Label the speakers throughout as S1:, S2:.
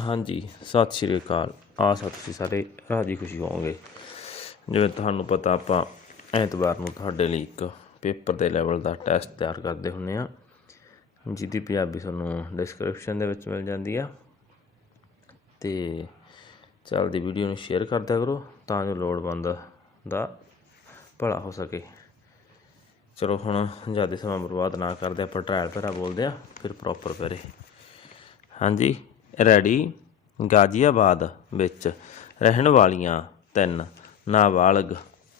S1: ਹਾਂਜੀ, ਸਤਿ ਸ਼੍ਰੀ ਅਕਾਲ। ਆਸ ਹੈ ਤੁਸੀਂ ਸਾਰੇ ਰਾਜੀ ਖੁਸ਼ੀ ਹੋਵੋਗੇ। ਜਿਵੇਂ ਤੁਹਾਨੂੰ ਪਤਾ, ਆਪਾਂ ਐਤਵਾਰ ਨੂੰ ਤੁਹਾਡੇ ਲਈ ਇੱਕ ਪੇਪਰ ਦੇ ਲੈਵਲ ਦਾ ਟੈਸਟ ਤਿਆਰ ਕਰਦੇ ਹੁੰਨੇ ਆ ਜਿਹਦੀ ਪੰਜਾਬੀ ਤੁਹਾਨੂੰ ਡਿਸਕ੍ਰਿਪਸ਼ਨ ਦੇ ਵਿੱਚ ਮਿਲ ਜਾਂਦੀ ਆ। ਤੇ ਚੱਲਦੀ ਵੀਡੀਓ ਨੂੰ ਸ਼ੇਅਰ ਕਰਦਿਆ ਕਰੋ, ਤਾਂ ਜੋ ਲੋੜਵੰਦ ਦਾ ਭਲਾ ਹੋ ਸਕੇ। ਚਲੋ, ਹੁਣ ਜ਼ਿਆਦਾ ਸਮਾਂ ਬਰਬਾਦ ਨਾ ਕਰਦੇ, ਆਪਾਂ ਟ੍ਰਾਇਲ ਪੈਰਾ ਬੋਲਦੇ ਆ, ਫਿਰ ਪ੍ਰੋਪਰ ਪੈਰੇ ਹਾਂਜੀ। ਰੈਡੀ। ਗਾਜ਼ੀਆਬਾਦ ਵਿੱਚ ਰਹਿਣ ਵਾਲੀਆਂ ਤਿੰਨ ਨਾਬਾਲਗ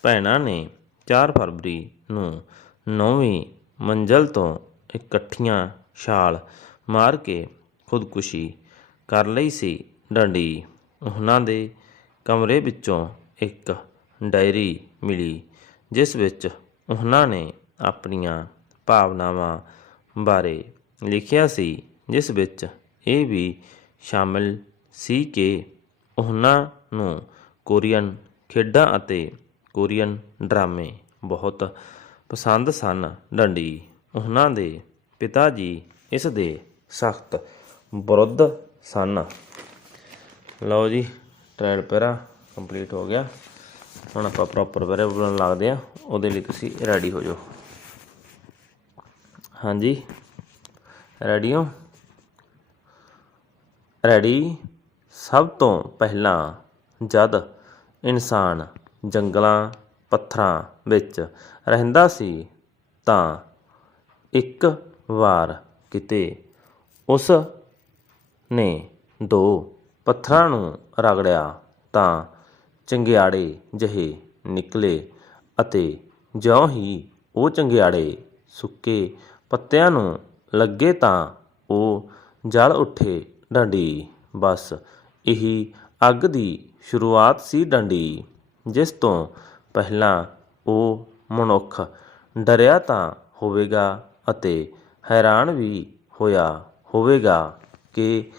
S1: ਭੈਣਾਂ ਨੇ 4 ਫਰਵਰੀ ਨੂੰ ਨੌਵੀਂ ਮੰਜ਼ਲ ਤੋਂ ਇਕੱਠੀਆਂ ਛਾਲ ਮਾਰ ਕੇ ਖੁਦਕੁਸ਼ੀ ਕਰ ਲਈ ਸੀ। ਡੰਡੀ ਉਹਨਾਂ ਦੇ ਕਮਰੇ ਵਿੱਚੋਂ ਇੱਕ ਡਾਇਰੀ ਮਿਲੀ, ਜਿਸ ਵਿੱਚ ਉਹਨਾਂ ਨੇ ਆਪਣੀਆਂ ਭਾਵਨਾਵਾਂ ਬਾਰੇ ਲਿਖਿਆ ਸੀ, ਜਿਸ ਵਿੱਚ ਇਹ ਵੀ ਸ਼ਾਮਿਲ ਸੀ ਕਿ ਉਹਨਾਂ ਨੂੰ ਕੋਰੀਅਨ ਖੇਡਾਂ ਅਤੇ ਕੋਰੀਅਨ ਡਰਾਮੇ ਬਹੁਤ ਪਸੰਦ ਸਨ। ਡੰਡੀ ਉਹਨਾਂ ਦੇ ਪਿਤਾ ਜੀ ਇਸ ਦੇ ਸਖਤ ਵਿਰੁੱਧ ਸਨ। ਲਓ ਜੀ ਟ੍ਰਾਇਲ ਪੈਰਾ ਕੰਪਲੀਟ ਹੋ ਗਿਆ। ਹੁਣ ਆਪਾਂ ਪ੍ਰੋਪਰ ਪੈਰਾ ਬੋਲਣ ਲੱਗਦੇ ਆ ਉਹਦੇ ਲਈ ਤੁਸੀਂ ਰੈਡੀ ਹੋ ਜਾਓ। ਹਾਂਜੀ ਰੈਡੀ ਹੋ? ਰੈਡੀ? ਸਭ ਤੋਂ ਪਹਿਲਾਂ ਜਦ ਇਨਸਾਨ ਜੰਗਲਾਂ, ਪੱਥਰਾਂ ਵਿੱਚ ਰਹਿੰਦਾ ਸੀ, ਤਾਂ ਇੱਕ ਵਾਰ ਕਿਤੇ ਉਸ ਨੇ ਦੋ ਪੱਥਰਾਂ ਨੂੰ ਰਗੜਿਆ, ਤਾਂ ਚੰਗਿਆੜੇ ਜਿਹੇ ਨਿਕਲੇ ਅਤੇ ਜਿਉਂ ਹੀ ਉਹ ਚੰਗਿਆੜੇ ਸੁੱਕੇ ਪੱਤਿਆਂ ਨੂੰ ਲੱਗੇ, ਤਾਂ ਉਹ ਜਲ ਉੱਠੇ। ਡੰਡੀ। ਬਸ ਇਹੀ ਅੱਗ ਦੀ ਸ਼ੁਰੂਆਤ ਸੀ ਡੰਡੀ, ਜਿਸ ਤੋਂ ਪਹਿਲਾਂ ਉਹ ਮਨੁੱਖ ਡਰਿਆ ਤਾਂ ਹੋਵੇਗਾ ਅਤੇ ਹੈਰਾਨ ਵੀ ਹੋਇਆ ਹੋਵੇਗਾ ਕਿ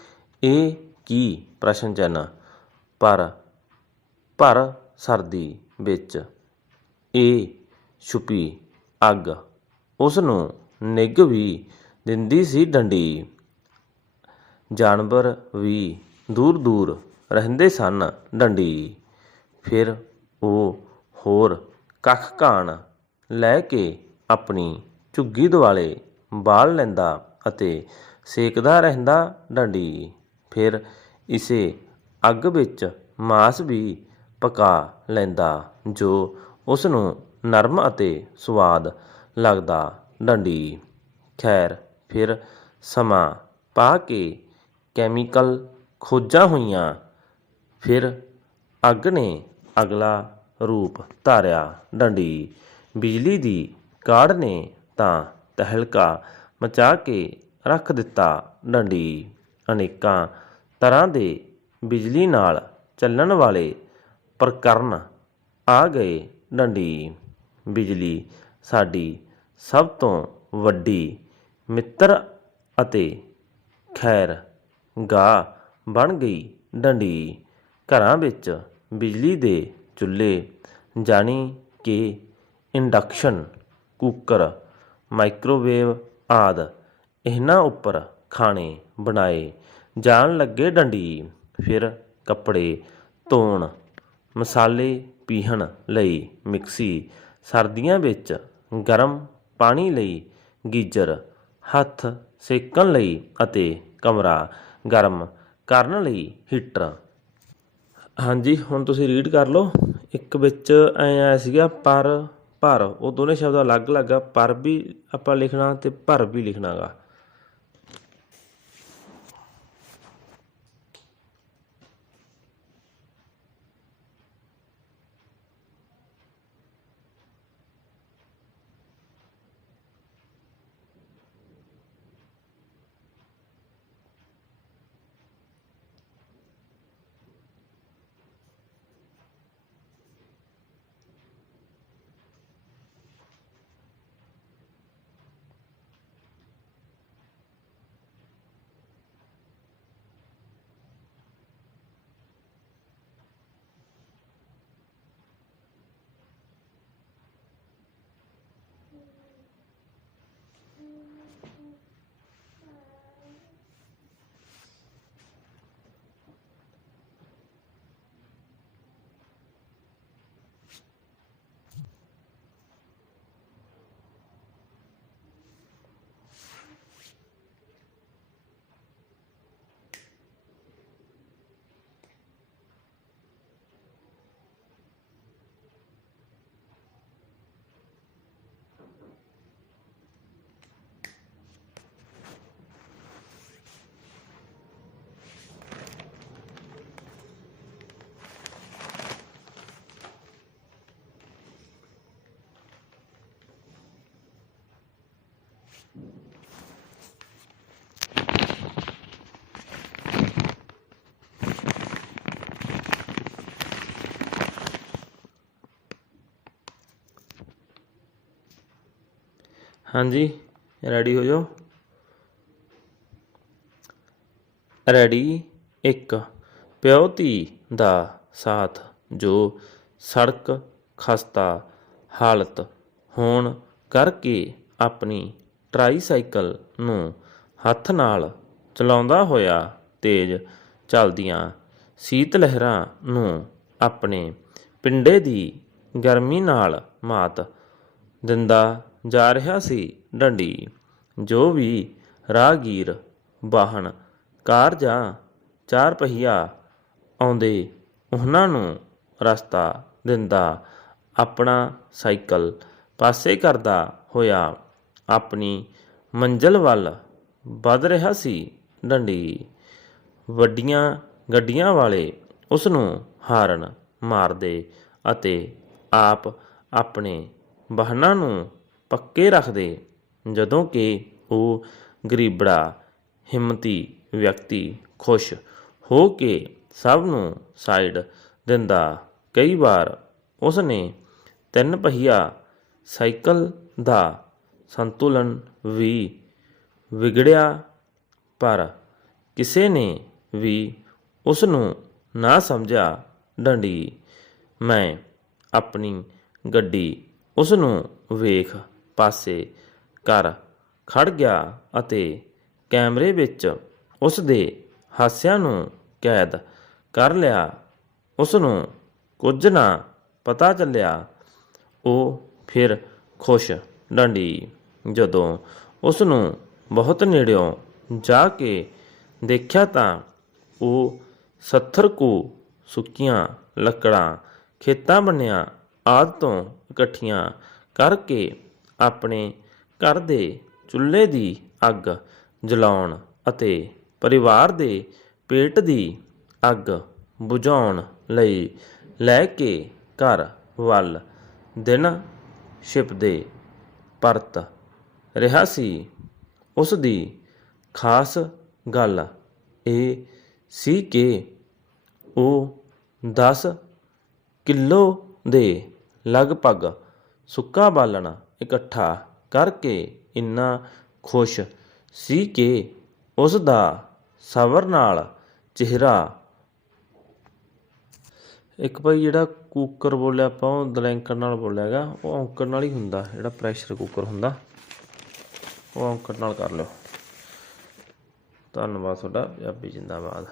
S1: ਇਹ ਕੀ ਪ੍ਰਸ਼ਨ ਚਿੰਨ੍ਹ ਪਰ ਭਰ ਸਰਦੀ ਵਿੱਚ ਇਹ ਛੁਪੀ ਅੱਗ ਉਸ ਨੂੰ ਨਿੱਘ ਵੀ ਦਿੰਦੀ ਸੀ ਡੰਡੀ। ਜਾਨਵਰ ਵੀ ਦੂਰ ਦੂਰ ਰਹਿੰਦੇ ਸਨ ਡੰਡੀ। ਫਿਰ ਉਹ ਹੋਰ ਕੱਖ ਕਾਣ ਲੈ ਕੇ ਆਪਣੀ ਝੁੱਗੀ ਦੁਆਲੇ ਬਾਲ ਲੈਂਦਾ ਅਤੇ ਸੇਕਦਾ ਰਹਿੰਦਾ ਡੰਡੀ। ਫਿਰ ਇਸੇ ਅੱਗ ਵਿੱਚ ਮਾਸ ਵੀ ਪਕਾ ਲੈਂਦਾ, ਜੋ ਉਸ ਨੂੰ ਨਰਮ ਅਤੇ ਸਵਾਦ ਲੱਗਦਾ ਡੰਡੀ। ਖੈਰ, ਫਿਰ ਸਮਾਂ ਪਾ ਕੇ ਕੈਮੀਕਲ ਖੋਜਾਂ ਹੋਈਆਂ, ਫਿਰ ਅੱਗ ਨੇ ਅਗਲਾ ਰੂਪ ਧਾਰਿਆ ਡੰਡੀ। ਬਿਜਲੀ ਦੀ ਕਾਢ ਨੇ ਤਾਂ ਤਹਿਲਕਾ ਮਚਾ ਕੇ ਰੱਖ ਦਿੱਤਾ ਡੰਡੀ। ਅਨੇਕਾਂ ਤਰ੍ਹਾਂ ਦੇ ਬਿਜਲੀ ਨਾਲ ਚੱਲਣ ਵਾਲੇ ਪ੍ਰਕਰਨ ਆ ਗਏ ਡੰਡੀ। ਬਿਜਲੀ ਸਾਡੀ ਸਭ ਤੋਂ ਵੱਡੀ ਮਿੱਤਰ ਅਤੇ ਖੈਰ ਗਾ ਬਣ ਗਈ ਡੰਡੀ। ਘਰਾਂ ਵਿੱਚ ਬਿਜਲੀ ਦੇ ਚੁੱਲ੍ਹੇ, ਜਾਣੀ ਕਿ ਇੰਡਕਸ਼ਨ, ਕੁੱਕਰ, ਮਾਈਕ੍ਰੋਵੇਵ ਆਦ ਇਹਨਾਂ ਉੱਪਰ ਖਾਣੇ ਬਣਾਏ। ਜਾਣ ਲੱਗੇ ਡੰਡੀ, ਫਿਰ ਕੱਪੜੇ ਧੋਣ, ਮਸਾਲੇ ਪੀਹਣ ਲਈ ਮਿਕਸੀ, ਸਰਦੀਆਂ ਵਿੱਚ ਗਰਮ ਪਾਣੀ ਲਈ ਗੀਜ਼ਰ, ਹੱਥ ਸੇਕਣ ਲਈ ਅਤੇ ਕਮਰਾ। ਗਰਮ ਕਰਨ ਲਈ ਹੀਟਰ। ਹਾਂਜੀ, ਹੁਣ ਤੁਸੀਂ ਰੀਡ ਕਰ ਲਓ। ਇੱਕ ਵਿੱਚ ਐ ਆਇਆ ਸੀਗਾ, ਪਰ ਭਰ ਉਹ ਦੋਨੇ ਸ਼ਬਦ ਅਲੱਗ-ਅਲੱਗ ਆ। ਪਰ ਵੀ ਆਪਾਂ ਲਿਖਣਾ ਤੇ ਭਰ ਵੀ ਲਿਖਣਾਗਾ। ਹਾਂਜੀ ਰੈਡੀ ਹੋ ਜਾਓ। ਰੈਡੀ ਇੱਕ। ਪਿਓ ਧੀ ਦਾ ਸਾਥ, ਜੋ ਸੜਕ, ਖਸਤਾ, ਹਾਲਤ ਹੋਣ ਕਰਕੇ ਆਪਣੀ ਟਰਾਈਸਾਈਕਲ ਨੂੰ ਹੱਥ ਨਾਲ ਚਲਾਉਂਦਾ ਹੋਇਆ ਤੇਜ਼ ਚੱਲਦੀਆਂ ਸੀਤ ਲਹਿਰਾਂ ਨੂੰ ਆਪਣੇ ਪਿੰਡੇ ਦੀ ਗਰਮੀ ਨਾਲ ਮਾਤ ਦਿੰਦਾ ਜਾ ਰਿਹਾ ਸੀ ਡੰਡੀ। ਜੋ ਵੀ ਰਾਹਗੀਰ, ਵਾਹਨ, ਕਾਰ ਜਾਂ ਚਾਰ ਪਹੀਆ ਆਉਂਦੇ ਉਹਨਾਂ ਨੂੰ ਰਸਤਾ ਦਿੰਦਾ, ਆਪਣਾ ਸਾਈਕਲ ਪਾਸੇ ਕਰਦਾ ਹੋਇਆ ਆਪਣੀ ਮੰਜ਼ਲ ਵੱਲ ਵੱਧ ਰਿਹਾ ਸੀ ਡੰਡੀ। ਵੱਡੀਆਂ ਗੱਡੀਆਂ ਵਾਲੇ ਉਸ ਨੂੰ ਹਾਰਨ ਮਾਰਦੇ ਅਤੇ ਆਪ ਆਪਣੇ ਵਾਹਨਾਂ ਨੂੰ ਪੱਕੇ ਰੱਖਦੇ ਜਦੋਂ ਕਿ ਉਹ ਗਰੀਬੜਾ, ਹਿੰਮਤੀ ਵਿਅਕਤੀ ਖੁਸ਼ ਹੋ ਕੇ ਸਭ ਨੂੰ ਸਾਈਡ ਦਿੰਦਾ। ਕਈ ਵਾਰ ਉਸ ਨੇ ਤਿੰਨ ਪਹੀਆ ਸਾਈਕਲ ਦਾ ਸੰਤੁਲਨ ਵੀ ਵਿਗੜਿਆ, ਪਰ ਕਿਸੇ ਨੇ ਵੀ ਉਸ ਨੂੰ ਨਾ ਸਮਝਿਆ, ਡੰਡੀ, ਮੈਂ ਆਪਣੀ ਗੱਡੀ ਉਸ ਨੂੰ ਵੇਖ ਪਾਸੇ ਕਰ ਖੜ ਗਿਆ ਅਤੇ ਕੈਮਰੇ ਵਿੱਚ ਉਸ ਦੇ ਹਾਸਿਆਂ ਨੂੰ ਕੈਦ ਕਰ ਲਿਆ। ਉਸ ਨੂੰ ਕੁਝ ਨਾ ਪਤਾ ਚੱਲਿਆ। ਉਹ ਫਿਰ ਖੁਸ਼ ਡੰਡੀ ਜਦੋਂ ਉਸ ਨੂੰ ਬਹੁਤ ਨੇੜਿਓਂ ਜਾ ਕੇ ਦੇਖਿਆ ਤਾਂ ਉਹ ਸੱਥਰ ਕੁ ਸੁੱਕੀਆਂ ਲੱਕੜਾਂ ਖੇਤਾਂ ਬੰਨਿਆਂ ਆਦ ਤੋਂ ਇਕੱਠੀਆਂ ਕਰਕੇ ਆਪਣੇ ਘਰ ਦੇ ਚੁੱਲ੍ਹੇ ਦੀ ਅੱਗ ਜਲਾਉਣ ਅਤੇ ਪਰਿਵਾਰ ਦੇ ਪੇਟ ਦੀ ਅੱਗ ਬੁਝਾਉਣ ਲਈ ਲੈ ਕੇ ਘਰ ਵੱਲ ਦਿਨ ਛਿਪਦੇ ਪਰਤ ਰਿਹਾ ਸੀ। ਉਸ ਦੀ ਖਾਸ ਗੱਲ ਇਹ ਸੀ ਕਿ ਉਹ 10 ਕਿਲੋ ਦੇ ਲਗਭਗ ਸੁੱਕਾ ਬਾਲਣ ਇਕੱਠਾ ਕਰਕੇ ਇੰਨਾ ਖੁਸ਼ ਸੀ ਕਿ ਉਸ ਦਾ ਸਬਰ ਨਾਲ ਚਿਹਰਾ ਇੱਕ ਭਾਈ ਜਿਹੜਾ ਕੁੱਕਰ ਬੋਲਿਆ ਆਪਾਂ, ਉਹ ਦਲੈਂਕਰ ਨਾਲ ਬੋਲਿਆ ਹੈਗਾ, ਉਹ ਔਂਕੜ ਨਾਲ ਹੀ ਹੁੰਦਾ, ਜਿਹੜਾ ਪ੍ਰੈਸ਼ਰ ਕੁੱਕਰ ਹੁੰਦਾ, ਉਹ ਔਂਕੜ ਨਾਲ ਕਰ ਲਿਓ। ਧੰਨਵਾਦ ਤੁਹਾਡਾ, ਪੰਜਾਬੀ ਜਿੰਦਾਬਾਦ।